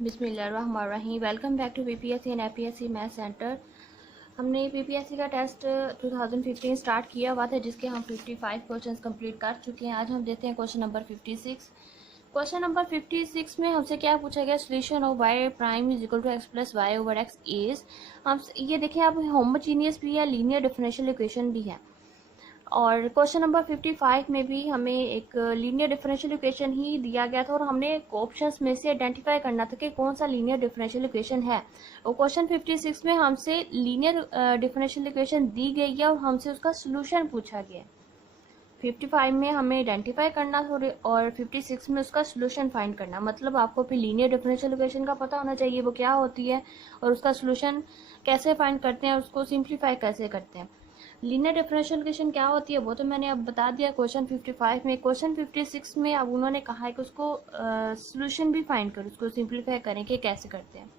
बिस्मिल्लाहिर्रहमानिर्रहीम। Welcome back to PPSC and APSC math center. हमने PPSC का टेस्ट 2015 स्टार्ट किया हुआ था, जिसके हम 55 क्वेश्चंस कंप्लीट कर चुके हैं। आज हम देखते हैं क्वेश्चन नंबर 56। क्वेश्चन नंबर 56 में हमसे क्या पूछा गया, solution of Y prime is equal to X plus Y over X is. हम ये देखें, अब होमोजीनियस भी है, लीनियर डिफरेंशियल इक्वेशन भी है। और क्वेश्चन नंबर 55 में भी हमें एक लीनियर डिफरेंशियल इक्वेशन ही दिया गया था और हमने ऑप्शंस में से आइडेंटिफाई करना था कि कौन सा लीनियर डिफरेंशियल इक्वेशन है। और क्वेश्चन 56 में हमसे लीनियर डिफरेंशियल इक्वेशन दी गई है और हमसे उसका सोल्यूशन पूछा गया। 55 में हमें आइडेंटिफाई करना और 56 में उसका सोल्यूशन फाइंड करना। मतलब आपको फिर लीनियर डिफरेंशियल इक्वेशन का पता होना चाहिए वो क्या होती है और उसका सोल्यूशन कैसे फाइंड करते हैं, उसको सिंप्लीफाई कैसे करते हैं। लीनियर डिफरेंशियल इक्वेशन क्या होती है वो तो मैंने अब बता दिया क्वेश्चन 55 में। क्वेश्चन 56 में अब उन्होंने कहा है कि उसको सोल्यूशन भी फाइंड करो, उसको सिंप्लीफाई करें कि कैसे करते हैं।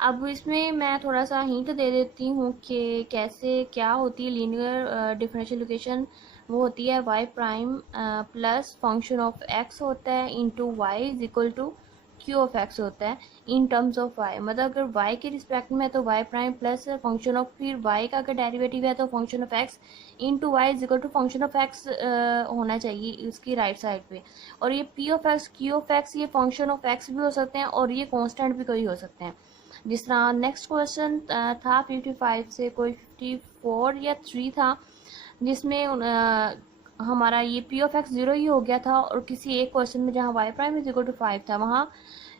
अब इसमें मैं थोड़ा सा हिंट दे देती हूँ कि कैसे क्या होती है लीनियर डिफरेंशियल इक्वेशन। वो होती है Y prime plus function of X होता है into Y is equal to Q of X होता है इन टर्म्स ऑफ वाई। मतलब अगर वाई के रिस्पेक्ट में है तो Y prime plus function of, फिर वाई का अगर डेरिवेटिव है तो function of X into Y is equal to function of X होना चाहिए उसकी राइट साइड पे। और ये P of X Q of X ये फंक्शन ऑफ एक्स भी हो सकते हैं और ये कॉन्स्टेंट भी कोई हो सकते हैं। जिस तरह नेक्स्ट क्वेश्चन था 55 से कोई 54 या 3 था, जिसमें हमारा ये पी ऑफ एक्स 0 ही हो गया था और किसी एक क्वेश्चन में जहाँ Y prime is equal to 5 था वहाँ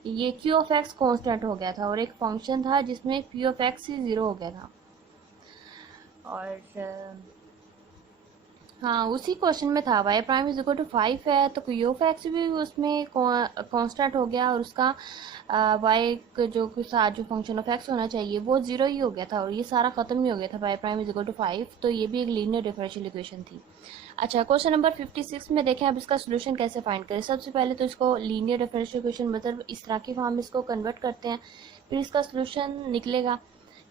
ये क्यू ऑफ एक्स कॉन्स्टेंट हो गया था और एक फंक्शन था जिसमें पी ऑफ एक्स ही 0 हो गया था। और हाँ, उसी क्वेश्चन में था Y prime is equal to 5 है तो क्यू ऑफ एक्स भी उसमें कांस्टेंट हो गया और उसका वाई जो साथ जो फंक्शन ऑफ एक्स होना चाहिए वो 0 ही हो गया था और ये सारा खत्म ही हो गया था Y prime is equal to 5। तो ये भी एक लीनियर डिफरेंशियल इक्वेशन थी। अच्छा, क्वेश्चन नंबर 56 में देखें अब इसका सोल्यूशन कैसे फाइंड करें। सबसे पहले तो इसको लीनियर डिफरेंशियल इक्वेशन मतलब इस तरह की फॉर्म में इसको कन्वर्ट करते हैं, फिर इसका सोल्यूशन निकलेगा।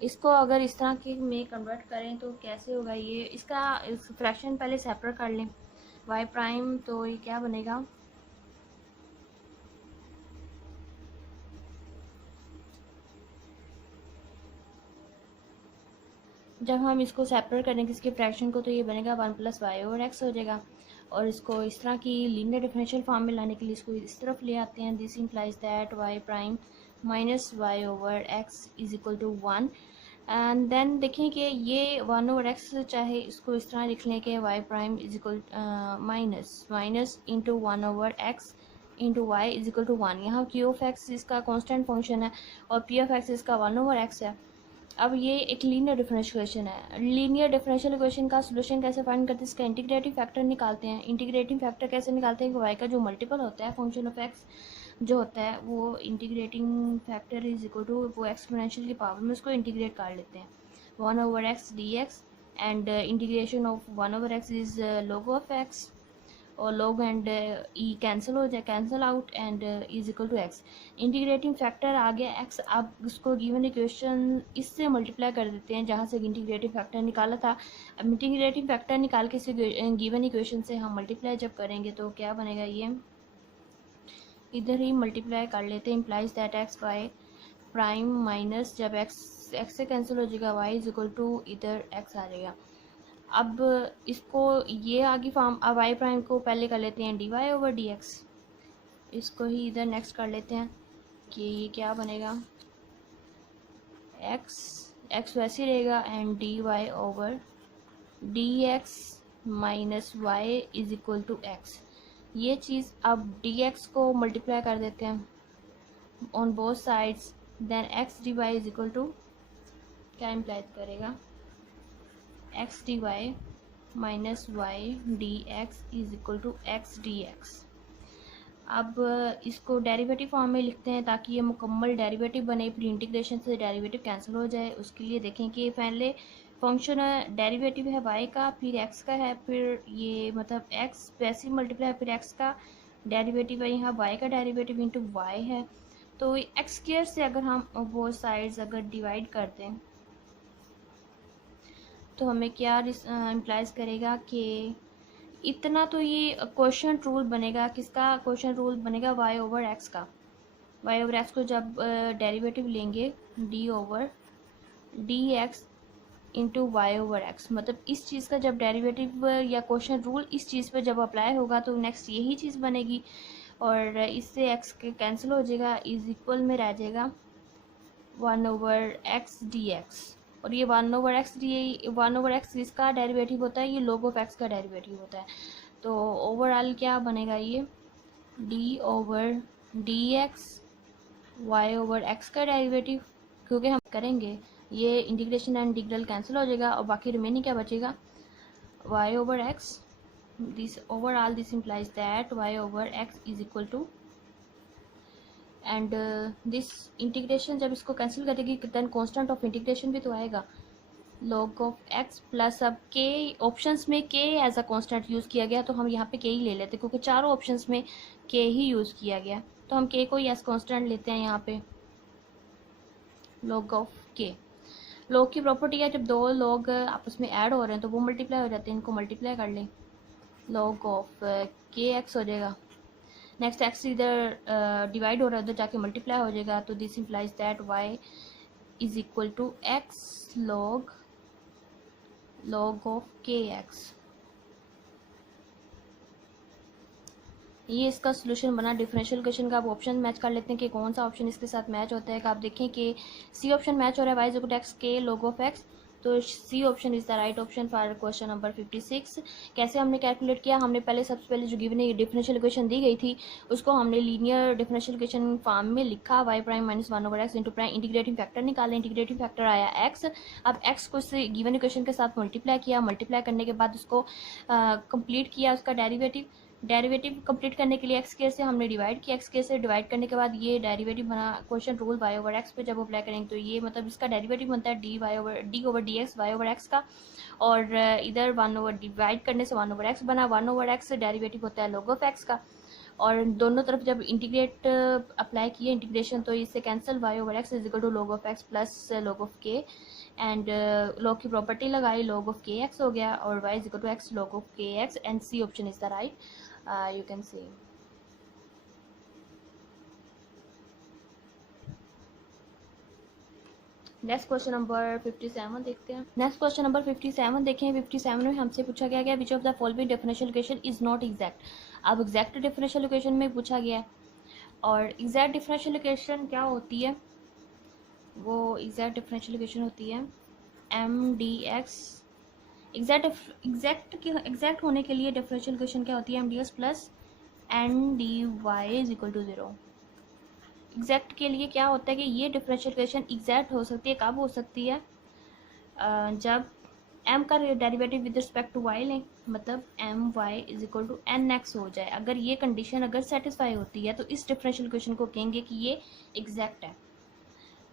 इसको अगर इस तरह के में कन्वर्ट करें तो कैसे होगा ये, इसका इस फ्रैक्शन पहले सेपरेट कर लें वाई प्राइम, तो ये क्या बनेगा, जब हम इसको सेपरेट करेंगे इसके फ्रैक्शन को तो ये बनेगा 1 प्लस वाई ओवर एक्स हो जाएगा। और इसको इस तरह की लीनियर डिफरेंशियल फॉर्म में लाने के लिए इसको इस तरफ ले आते हैं। This implies that Y prime minus Y over X is equal to 1। And then देखें कि ये 1 ओवर एक्स चाहे इसको इस तरह लिख लें कि Y prime is equal minus into 1 over X into Y is equal to 1। यहाँ क्यू ऑफ एक्स इसका कॉन्स्टेंट फंक्शन है और पी ऑफ एक्स इसका 1 ओवर एक्स है। अब ये एक लीनियर डिफरेंशियल इक्वेशन है। लीनियर डिफरेंशियल इक्वेशन का सोल्यूशन कैसे फाइंड करते हैं, इसका इंटीग्रेटिंग फैक्टर निकालते हैं। इंटीग्रेटिंग फैक्टर कैसे निकालते हैं कि वाई का जो मल्टीपल होता है फंक्शन ऑफ एक्स जो होता है वो integrating factor is equal to वो एक्सपोनेंशियल की पावर में उसको इंटीग्रेट कर लेते हैं 1 over X D X. And integration of 1 over X is log of X और log एंड ई कैंसिल हो जाए, cancel out and is equal to X. Integrating factor आ गया एक्स। अब उसको गिवन इक्वेशन इससे मल्टीप्लाई कर देते हैं जहाँ से इंटीग्रेटिंग फैक्टर निकाला था। अब इंटीग्रेटिंग फैक्टर निकाल के इसे गिवन इक्वेशन से हम मल्टीप्लाई जब करेंगे तो क्या बनेगा, ये इधर ही मल्टीप्लाई कर लेते हैं। Implies that X Y prime minus जब एक्स एक्स से कैंसिल हो जाएगा वाई इज इक्वल टू इधर एक्स आ जाएगा। अब इसको ये आगे फॉर्म, अब वाई प्राइम को पहले कर लेते हैं D Y over D X. इसको ही इधर नेक्स्ट कर लेते हैं कि ये क्या बनेगा, एक्स एक्स वैसे ही रहेगा and D Y over D X minus Y is equal to X. ये चीज़ अब डी एक्स को मल्टीप्लाई कर देते हैं on both sides, then X D Y is equal to क्या इम्प्लाई करेगा, X D Y minus Y D X is equal to X D X. अब इसको डेरिवेटिव फॉर्म में लिखते हैं ताकि ये मुकम्मल डेरिवेटिव बने, फिर इंटीग्रेशन से डेरिवेटिव कैंसिल हो जाए। उसके लिए देखें कि पहले फंक्शन डेरिवेटिव है वाई का, फिर एक्स का है, फिर ये मतलब एक्स वैसे मल्टीप्लाई फिर एक्स का डेरिवेटिव है, यहाँ वाई का डेरिवेटिव इंटू वाई है। तो एक्स स्क्वायर से अगर हम वो साइड्स अगर डिवाइड कर दें तो हमें क्या इम्प्लाइज करेगा कि इतना तो ये क्वेश्चन रूल बनेगा, किसका क्वेश्चन रूल बनेगा, वाई ओवर एक्स का। वाई ओवर एक्स को जब डेरिवेटिव लेंगे D over D X into Y over X, मतलब इस चीज़ का जब डेरिवेटिव या क्वेश्चन रूल इस चीज़ पे जब अप्लाई होगा तो नेक्स्ट यही चीज़ बनेगी और इससे एक्स के कैंसिल हो जाएगा, इज इक्वल में रह जाएगा 1/x dx। और ये 1/x इसका डेरिवेटिव होता है, ये log ऑफ x का डेरिवेटिव होता है। तो ओवरऑल क्या बनेगा, ये d over D X Y over X का डेरिवेटिव, क्योंकि हम करेंगे ये इंटीग्रेशन एंड इंटीग्रल कैंसिल हो जाएगा और बाकी रिमेनिंग क्या बचेगा, y over X, this overall this implies that y over x is equal to and this integration जब इसको कैंसिल करेगी देन कांस्टेंट ऑफ इंटीग्रेशन भी तो आएगा log ऑफ x प्लस, अब k ऑप्शंस में k as a constant use किया गया तो हम यहाँ पे k ही ले लेते क्योंकि चारों ऑप्शंस में k ही यूज़ किया गया, तो हम k को ही एज कांस्टेंट लेते हैं यहाँ पे log ऑफ k। log की प्रॉपर्टी है जब दो log आपस में ऐड हो रहे हैं तो वो मल्टीप्लाई हो जाते हैं, इनको मल्टीप्लाई कर लें, log ऑफ kx हो जाएगा। नेक्स्ट एक्स इधर डिवाइड हो रहा है उधर जाके मल्टीप्लाई हो जाएगा, तो this implies that y is equal to X log of kx। ये इसका सोल्यूशन बना डिफरेंशियल इक्वेशन का। आप ऑप्शन मैच कर लेते हैं कि कौन सा ऑप्शन इसके साथ मैच होता है। कि आप देखें कि सी ऑप्शन मैच हो रहा है, Y is equal to X के log ऑफ एक्स, तो C option is the right option for question number 56। कैसे हमने कैलकुलेट किया, हमने सबसे पहले जो गिवन डिफरेंशियल इक्वेशन दी गई थी उसको हमने लीनियर डिफरेंशियल इक्वेशन फॉर्म में लिखा, Y prime minus 1/x into prime, integrating factor निकाले, इंटीग्रेटिंग फैक्टर आया x। अब x को इस गिवन इक्वेशन के साथ मल्टीप्लाई किया, मल्टीप्लाई करने के बाद उसको कंप्लीट किया, उसका डेरिवेटिव कंप्लीट करने के लिए एक्स के से हमने डिवाइड किया, एक्स के से डिवाइड करने के बाद ये डेरिवेटिव बना question rule Y over X पे जब अप्लाई करेंगे तो ये मतलब इसका डेरिवेटिव बनता है D over D X Y over X का, और इधर 1 ओवर डिवाइड करने से 1 ओवर एक्स बना, 1 ओवर एक्स डेरिवेटिव होता है log ऑफ एक्स का, और दोनों तरफ जब इंटीग्रेट अप्लाई किए इंटीग्रेशन तो इससे cancel, Y over X is equal to log of X plus log of K, and log की प्रॉपर्टी लगाई, log ऑफ के एक्स हो गया और y is equal to X log of K X, and C option is the right, you can see। Next question number 57 देखते हैं। Next question number 57 देखें। 57 में हमसे पूछा गया which of the following differential equation is not exact. अब exact differential equation में पूछा गया है, और एग्जैक्ट डिफरेंशियल इक्वेशन क्या होती है, वो एग्जैक्ट डिफरेंशियल इक्वेशन होती है एम डी एक्स। एग्जैक्ट होने के लिए डिफरेंशियल इक्वेशन क्या होती है, M D X plus N D Y is equal to 0। Exact के लिए क्या होता है कि ये डिफरेंशियल इक्वेशन एग्जैक्ट हो सकती है, कब हो सकती है, जब m का derivative with respect to y लें, मतलब M Y is equal to N X हो जाए। अगर ये कंडीशन अगर सेटिस्फाई होती है तो इस डिफरेंशियल इक्वेशन को कहेंगे कि ये एग्जैक्ट है।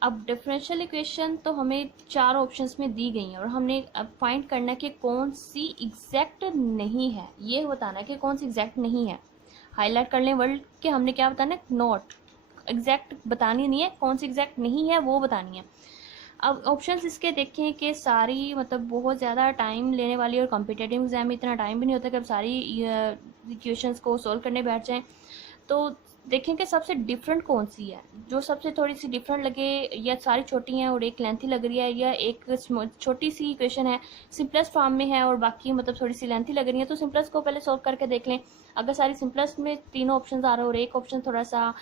अब डिफरेंशियल इक्वेशन तो हमें चार ऑप्शंस में दी गई हैं और हमने अब फाइंड करना है कि कौन सी एग्जैक्ट नहीं है, ये बताना है कि कौन सी एग्जैक्ट नहीं है। हाईलाइट कर लें वर्ड के, हमने क्या बताना है, नॉट एग्जैक्ट बतानी नहीं है, कौन सी एग्जैक्ट नहीं है वो बतानी है। अब ऑप्शंस इसके देखें कि सारी मतलब बहुत ज़्यादा टाइम लेने वाली, और कॉम्पिटेटिव एग्जाम में इतना टाइम भी नहीं होता कि अब सारी इक्वेशंस को सोल्व करने बैठ जाएं। तो देखें कि सबसे डिफरेंट कौन सी है, जो सबसे थोड़ी सी डिफरेंट लगे, या सारी छोटी हैं और एक लेंथी लग रही है, या एक छोटी सी इक्वेशन है सिंपलेस्ट फॉर्म में है और बाकी मतलब थोड़ी सी लेंथी लग रही है, तो सिंपलेस्ट को पहले सोल्व करके देख लें। अगर सारी सिंपलेस्ट में तीनों ऑप्शन आ रहे हो और एक ऑप्शन थोड़ा सा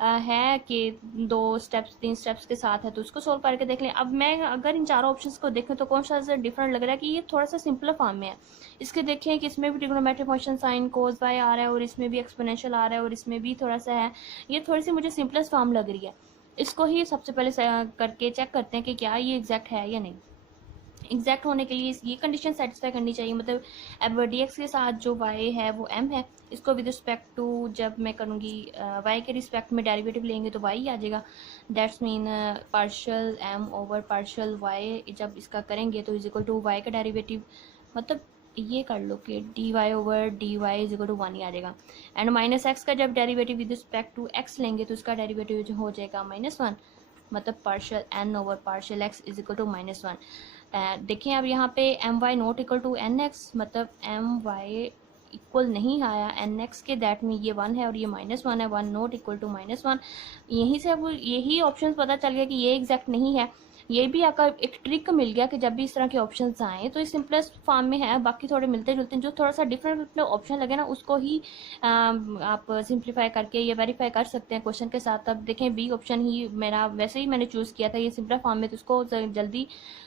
है कि 2 स्टेप्स 3 स्टेप्स के साथ है, तो उसको सोल्व करके देख लें। अब मैं अगर इन चारों ऑप्शंस को देखूं तो कौन सा डिफरेंट लग रहा है कि ये थोड़ा सा सिंपल फॉर्म में है। इसके देखें कि इसमें भी trigonometric function sine cos by आ रहा है और इसमें भी एक्सपोनेंशियल आ रहा है और इसमें भी थोड़ा सा है, ये थोड़ी सी मुझे सिंपलेस्ट फॉर्म लग रही है। इसको ही सबसे पहले करके चेक करते हैं कि क्या ये एग्जैक्ट है या नहीं। एग्जैक्ट होने के लिए ये कंडीशन सेटिस्फाई करनी चाहिए, मतलब अब डी एक्स के साथ जो वाई है वो एम है, इसको विद रिस्पेक्ट टू जब मैं करूँगी वाई के रिस्पेक्ट में डेरिवेटिव लेंगे तो वाई आ जाएगा। That's mean partial M over partial Y जब इसका करेंगे तो इज इक्वल टू वाई का डेरिवेटिव, मतलब ये कर लो कि D Y over D Y is equal to 1 ही आ जाएगा। एंड माइनस एक्स का जब derivative with respect to X लेंगे तो इसका डेरिवेटिव हो जाएगा -1, मतलब partial N over partial X is equal to -1। देखिए अब यहाँ पे M Y not equal to N X, मतलब एम वाई इक्वल नहीं आया एन एक्स के, दैट में ये 1 है और ये -1 है, 1 नॉट इक्वल टू -1। यहीं से अब यही ऑप्शन पता चल गया कि ये एग्जैक्ट नहीं है। ये भी आपका एक ट्रिक मिल गया कि जब भी इस तरह के ऑप्शंस आए तो ये सिंपलेस्ट फॉर्म में है, बाकी थोड़े मिलते जुलते हैं, जो थोड़ा सा डिफरेंट ऑप्शन लगे ना उसको ही आप सिंप्लीफाई करके ये वेरीफाई कर सकते हैं क्वेश्चन के साथ। अब देखें बी ऑप्शन ही मेरा वैसे ही मैंने चूज़ किया था, ये सिंपल फॉर्म में, तो उसको जल्दी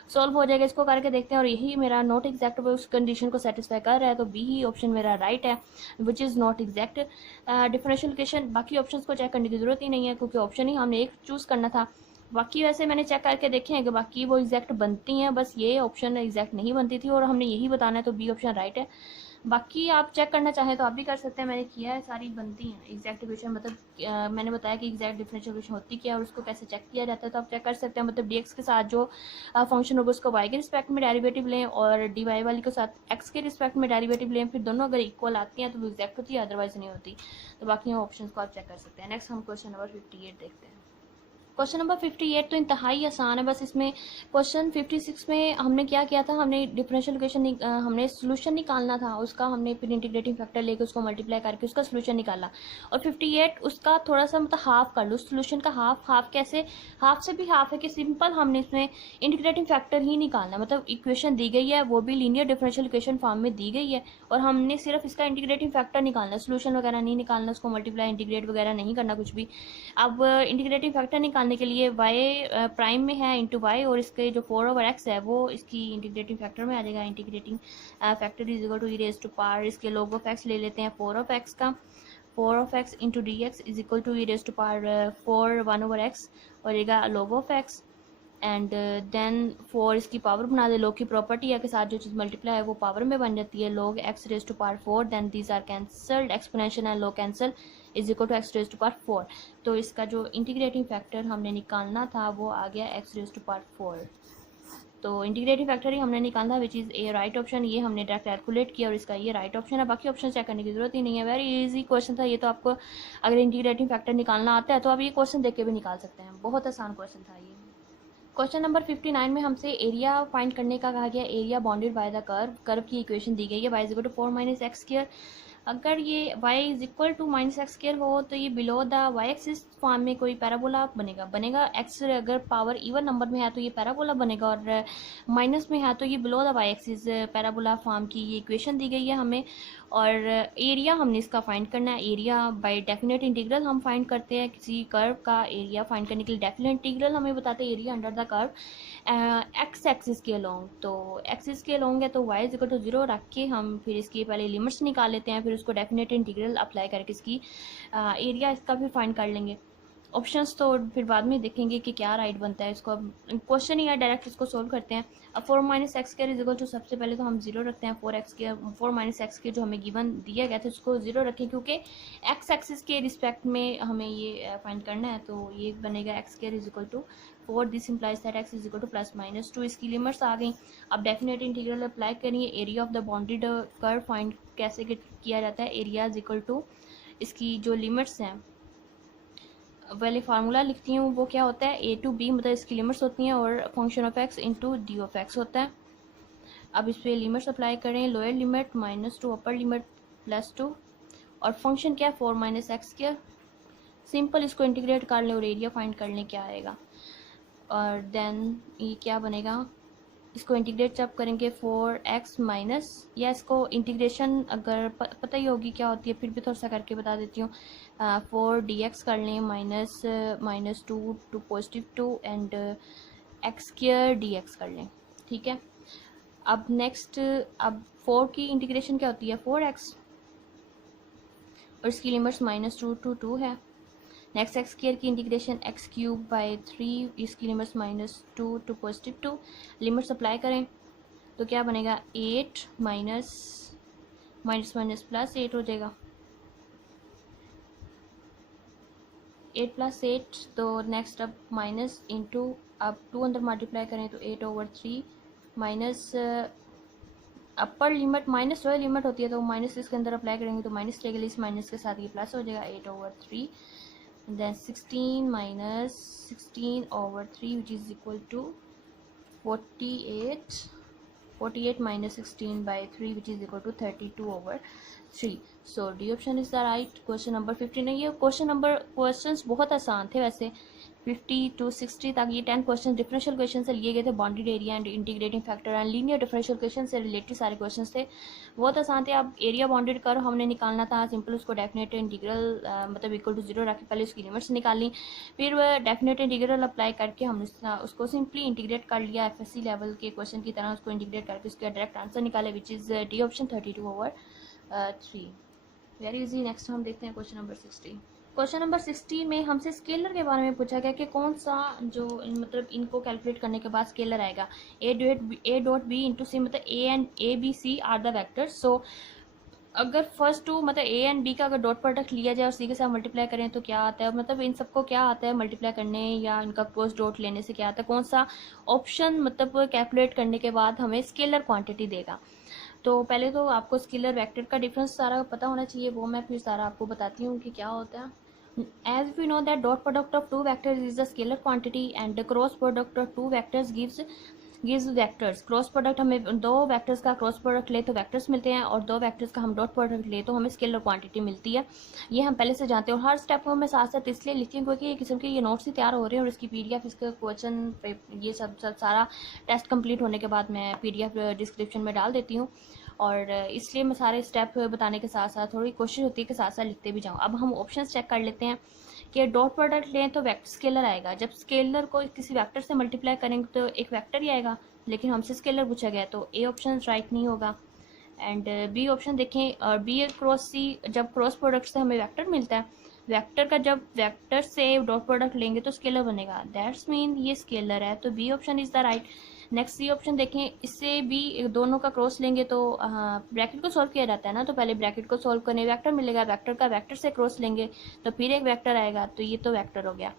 सॉल्व हो जाएगा। इसको करके देखते हैं और यही मेरा नॉट एग्जैक्ट उस कंडीशन को सेटिस्फाई कर रहा है, तो बी ही ऑप्शन मेरा राइट है, विच इज़ नॉट एग्जैक्ट डिफरेंशियलिकेशन। बाकी ऑप्शंस को चेक करने की ज़रूरत ही नहीं है क्योंकि ऑप्शन ही हमने एक चूज़ करना था। बाकी वैसे मैंने चेक करके देखे हैं कि बाकी वो एग्जैक्ट बनती हैं, बस ये ऑप्शन एग्जैक्ट नहीं बनती थी और हमने यही बताना है, तो बी ऑप्शन राइट है। बाकी आप चेक करना चाहें तो आप भी कर सकते हैं, मैंने किया है, सारी बनती हैं एग्जैक्ट इक्वेशन। मतलब मैंने बताया कि एग्जैक्ट डिफरेंशियल इक्वेशन होती क्या है और उसको कैसे चेक किया जाता है, तो आप चेक कर सकते हैं। मतलब dx के साथ जो फंक्शन होगा उसको y के रिस्पेक्ट में डेरिवेटिव लें और dy वाली के साथ x के रिस्पेक्ट में डेरिवेटिव लें, फिर दोनों अगर इक्वल आती हैं तो वो एग्जैक्ट होती है, अदरवाइज नहीं होती। तो बाकी ऑप्शन को आप चेक कर सकते हैं। नेक्स्ट हम क्वेश्चन नंबर 58 देखते हैं। क्वेश्चन नंबर 58 तो इंतहाई आसान है, बस इसमें क्वेश्चन 56 में हमने क्या किया था, हमने डिफरेंशियल इक्वेशन हमने सोल्यूशन निकालना था उसका, हमने फिर इंटीग्रेटिंग फैक्टर लेके उसको मल्टीप्लाई करके उसका सोल्यूशन निकाला। और 58 उसका थोड़ा सा मतलब हाफ कर लो सोल्यूशन का, हाफ कैसे, हाफ से भी हाफ है कि सिंपल हमने इसमें इंटीग्रेटिंग फैक्टर ही निकालना, मतलब इक्वेशन दी गई है वो भी लीनियर डिफरेंशियल इक्वेशन फॉर्म में दी गई है और हमने सिर्फ इसका इंटीग्रेटिंग फैक्टर निकालना, सोल्यूशन वगैरह नहीं निकालना, उसको मल्टीप्लाई इंटीग्रेट वगैरह नहीं करना कुछ भी। अब इंटीग्रेटिंग फैक्टर निकालने के लिए y प्राइम में है इंटू वाई और इसके जो 4/x है वो इसकी इंटीग्रेटिंग फैक्टर में आ जाएगा। Integrating factor is equal to E raise to power, इसके log ऑफ x ले लेते हैं 4/x का, 4/x into D X is equal to E raise to power 4 1/x और येगा log of x and then 4 इसकी पावर बना दे, log की प्रॉपर्टी है के साथ जो चीज़ मल्टीप्लाई है वो पावर में बन जाती है, log x raise to power 4, then these are cancelled, exponential and log cancel is equal to X raise to power 4। तो इसका जो इंटीग्रेटिंग फैक्टर हमने निकालना था वो आ गया एक्स रेज़ टू पावर 4। तो इंटीग्रेटिंग फैक्टर ही हमने निकाला which is a right option, ये हमने डायरेक्ट कैलकुलेट किया और इसका ये राइट ऑप्शन है। बाकी ऑप्शन चेक करने की जरूरत ही नहीं है, वेरी इजी क्वेश्चन था ये, तो आपको अगर इंटीग्रेटिंग फैक्टर निकालना आता है तो आप ये क्वेश्चन देख के भी निकाल सकते हैं, बहुत आसान क्वेश्चन था ये। क्वेश्चन नंबर 59 में हमसे एरिया फाइंड करने का कहा गया, area bounded by the curve की इक्वेशन दी गई है, y is equal to 4 minus X square. अगर ये y is equal to minus X square हो तो ये below the y axis form में कोई पैराबोला बनेगा x अगर पावर इवन नंबर में है तो ये पैराबोला बनेगा और माइनस में है तो ये below the y axis parabola form की ये इक्वेशन दी गई है हमें। और एरिया हमने इसका फाइंड करना है, एरिया बाय डेफिनेट इंटीग्रल हम फाइंड करते हैं किसी कर्व का एरिया फाइंड करने के लिए। डेफिनेट इंटीग्रल हमें बताते हैं area under the curve x axis के अलोंग, तो एक्सिस के अलोंग है तो y इज इक्वल टू 0 रख के हम फिर इसकी पहले लिमिट्स निकाल लेते हैं, फिर उसको डेफिनेट इंटीग्रल अप्लाई करके इसकी एरिया इसका भी फाइंड कर लेंगे। ऑप्शंस तो फिर बाद में देखेंगे कि क्या राइट बनता है, इसको अब क्वेश्चन ही है डायरेक्ट इसको सोल्व करते हैं। अब 4 minus X square is equal to, सबसे पहले तो हम 0 रखते हैं, 4 माइनस एक्स के जो हमें गिवन दिया गया था उसको 0 रखें क्योंकि एक्स एक्सिस के रिस्पेक्ट में हमें ये फाइंड करना है, तो ये बनेगा X square is equal to 4, this implies that X is equal to plus minus 2, इसकी लिमिट्स आ गई। अब डेफिनेट इंटीग्रल अप्लाई करिए, area of the bounded curve find कैसे किया जाता है, एरिया इज इक्वल टू इसकी जो लिमिट्स हैं पहले फार्मूला लिखती हूँ वो क्या होता है, ए टू बी मतलब इसकी लिमिट्स होती हैं और function of X into D of X होता है। अब इस पर लिमिट्स अप्लाई करें, लोअर लिमिट -2 अपर लिमिट +2 और फंक्शन क्या है 4 माइनस एक्स स्क्वायर, सिंपल इसको इंटीग्रेट कर लें और एरिया फाइंड कर लें क्या आएगा। और देन ये क्या बनेगा, इसको इंटीग्रेट जब करेंगे 4x माइनस, या इसको इंटीग्रेशन अगर पता ही होगी क्या होती है फिर भी थोड़ा सा करके बता देती हूँ, 4 dx कर लें -2 to +2 and X square dx कर लें, ठीक है। अब नेक्स्ट, अब 4 की इंटीग्रेशन क्या होती है 4x और इसकी लिमिट्स -2 टू 2 है। नेक्स्ट एक्स स्क्वायर की इंटीग्रेशन एक्स क्यूब बाई 3, इसकी लिमिट्स -2 टू +2, लिमिट्स अप्लाई करें तो क्या बनेगा 8 माइनस प्लस 8 हो जाएगा, 8 + 8, तो नेक्स्ट अब माइनस इंटू, अब 2 अंदर मल्टीप्लाई करें तो 8/3 minus upper limit minus lower limit होती है तो माइनस इसके अंदर अप्लाई करेंगे तो माइनस लगेगी, इस माइनस के साथ ये प्लस हो जाएगा 8/3, then 16 minus 16/3 which is equal to 48 48 minus 16 by 3 which is equal to 32/3. So D option is the right. Question number 15 है ये क्वेश्चंस बहुत आसान थे वैसे, 50 to 60 तक ये 10 क्वेश्चन डिफरेंशियल क्वेश्चन से लिए गए थे, bounded area and integrating factor and linear differential question से रिलेटेड सारे क्वेश्चन थे, बहुत आसान थे। अब एरिया बाउंडेड कर हमने निकालना था सिंपल, उसको डेफिनेट इंटीग्रल मतलब इक्वल टू 0 रख के पहले उसकी लिमिट्स निकाली, फिर वह डेफिनेट इंटीग्रल अप्लाई करके हमने उसको सिंपली इंटीग्रेट कर लिया एफएससी लेवल के क्वेश्चन की तरह, उसको इंटीग्रेट करके उसका डायरेक्ट आंसर निकाले which is D option 32/3। Very easy. Next हम देखते हैं क्वेश्चन नंबर 60। क्वेश्चन नंबर 60 में हमसे स्केलर के बारे में पूछा गया कि कौन सा जो मतलब इनको कैलकुलेट करने के बाद स्केलर आएगा, A dot B into C, मतलब A and A B C are the vectors. So अगर फर्स्ट टू मतलब ए एंड बी का अगर डॉट प्रोडक्ट लिया जाए और सी के साथ मल्टीप्लाई करें तो क्या आता है, मतलब इन सबको क्या आता है मल्टीप्लाई करने या इनका क्रॉस डॉट लेने से क्या आता है, कौन सा ऑप्शन मतलब कैलकुलेट करने के बाद हमें स्केलर क्वांटिटी देगा। तो पहले तो आपको स्केलर वेक्टर का डिफरेंस सारा पता होना चाहिए, वो मैं फिर सारा आपको बताती हूँ कि क्या होता है। As we know that dot product of two vectors is the scalar quantity and the cross product of two vectors gives vectors। Cross product हमें दो वेक्टर्स का क्रॉस प्रोडक्ट ले तो वेक्टर्स मिलते हैं और दो वेक्टर्स का हम डॉट प्रोडक्ट ले तो हमें स्केलर क्वांटिटी मिलती है। ये हम पहले से जानते हैं और हर स्टेप को मैं साथ साथ इसलिए लिखती हूँ क्योंकि ये किस्म के ये नोट्स ही तैयार हो रहे हैं और इसकी पीडीएफ, इसका क्वेश्चन ये सब सारा टेस्ट कंप्लीट होने के बाद मैं पीडीएफ डिस्क्रिप्शन में डाल देती हूँ और इसलिए मैं सारे स्टेप बताने के साथ साथ थोड़ी कोशिश होती है कि साथ साथ लिखते भी जाऊँ। अब हम ऑप्शन चेक कर लेते हैं कि डॉट प्रोडक्ट लें तो वेक्टर स्केलर आएगा, जब स्केलर को किसी वेक्टर से मल्टीप्लाई करेंगे तो एक वेक्टर ही आएगा, लेकिन हमसे स्केलर पूछा गया तो ए ऑप्शन राइट नहीं होगा। एंड बी ऑप्शन देखें, और बी क्रॉस सी, जब क्रॉस प्रोडक्ट से हमें वेक्टर मिलता है, वेक्टर का जब वेक्टर से डॉट प्रोडक्ट लेंगे तो स्केलर बनेगा, दैट्स मीन ये स्केलर है, तो B option is the right. Next C option देखें, इससे भी दोनों का क्रॉस लेंगे तो ब्रैकेट को सॉल्व किया जाता है ना, तो पहले ब्रैकेट को सॉल्व करने वेक्टर मिलेगा, वेक्टर का वेक्टर से क्रॉस लेंगे तो फिर एक वेक्टर आएगा, तो ये तो वेक्टर हो गया।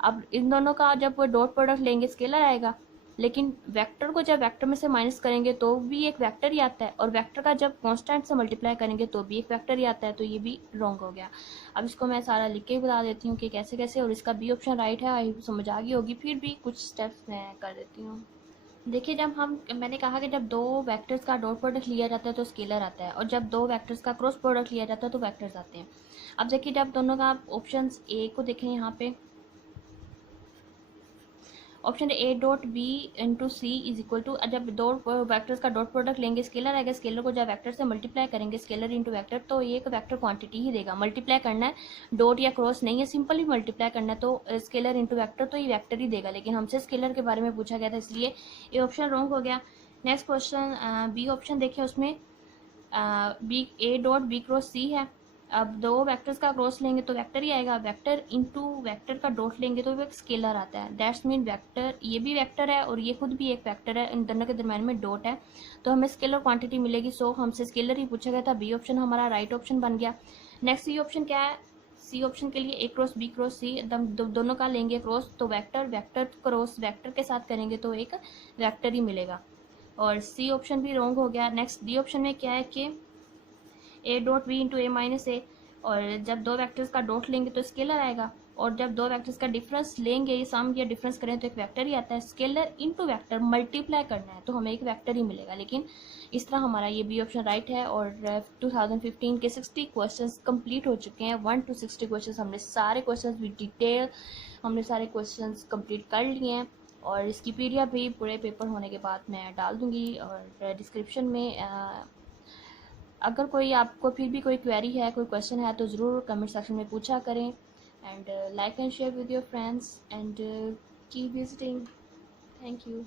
अब इन दोनों का जब डॉट प्रोडक्ट लेंगे स्केलर आएगा, लेकिन वेक्टर को जब वेक्टर में से माइनस करेंगे तो भी एक वेक्टर ही आता है और वेक्टर का जब कांस्टेंट से मल्टीप्लाई करेंगे तो भी एक वेक्टर ही आता है, तो ये भी रॉन्ग हो गया। अब इसको मैं सारा लिख के बता देती हूँ कि कैसे कैसे, और इसका बी ऑप्शन राइट है, आई समझ आ गई होगी, फिर भी कुछ स्टेप्स मैं कर देती हूँ। देखिए जब मैंने कहा कि जब दो वेक्टर्स का डॉट प्रोडक्ट लिया जाता है तो स्केलर आता है और जब दो वेक्टर्स का क्रॉस प्रोडक्ट लिया जाता है तो वेक्टर्स आते हैं। अब देखिए जब दोनों का ऑप्शन ए को देखें, यहाँ पे option A dot B into C is equal to, जब दो वेक्टर्स का डॉट प्रोडक्ट लेंगे स्केलर आएगा, स्केलर को जब वेक्टर से मल्टीप्लाई करेंगे स्केलर इंटू वेक्टर तो ये एक वेक्टर क्वांटिटी ही देगा। मल्टीप्लाई करना है, डॉट या क्रॉस नहीं है, सिंपल ही मल्टीप्लाई करना है, तो स्केलर इंटू वेक्टर तो ये वेक्टर ही देगा, लेकिन हमसे स्केलर के बारे में पूछा गया था इसलिए ये ऑप्शन रॉन्ग हो गया। नेक्स्ट क्वेश्चन बी ऑप्शन देखिए, उसमें B A dot B cross C है, अब दो वेक्टर्स का क्रॉस लेंगे तो वेक्टर ही आएगा, वेक्टर इनटू वेक्टर का डॉट लेंगे तो एक स्केलर आता है, दैट्स मीन वेक्टर, ये भी वेक्टर है और ये खुद भी एक वेक्टर है, इन दोनों के दरम्यान में डॉट है तो हमें स्केलर क्वांटिटी मिलेगी। सो हमसे स्केलर ही पूछा गया था, बी ऑप्शन हमारा राइट ऑप्शन बन गया। नेक्स्ट सी ऑप्शन क्या है, सी ऑप्शन के लिए ए क्रॉस बी क्रॉस सी, दोनों का लेंगे क्रॉस तो वेक्टर, वेक्टर क्रॉस वेक्टर के साथ करेंगे तो एक वेक्टर ही मिलेगा, और सी ऑप्शन भी रॉन्ग हो गया। नेक्स्ट डी ऑप्शन में क्या है कि A dot B into A minus A, और जब दो वेक्टर्स का डॉट लेंगे तो स्केलर आएगा, और जब दो वेक्टर्स का डिफरेंस लेंगे, ये सम या डिफरेंस करें तो एक वेक्टर ही आता है, स्केलर इनटू वेक्टर मल्टीप्लाई करना है तो हमें एक वेक्टर ही मिलेगा, लेकिन इस तरह हमारा ये बी ऑप्शन राइट है। और 2015 के 60 क्वेश्चंस कंप्लीट हो चुके हैं, 1 to 60 क्वेश्चंस हमने सारे क्वेश्चंस विद डिटेल हमने सारे क्वेश्चंस कंप्लीट कर लिए हैं, और इसकी पीडीएफ भी पूरे पेपर होने के बाद मैं डाल दूँगी और डिस्क्रिप्शन में। अगर कोई आपको फिर भी कोई क्वेरी है, कोई क्वेश्चन है तो ज़रूर कमेंट सेक्शन में पूछा करें, and like and share with your friends and keep visiting. Thank you.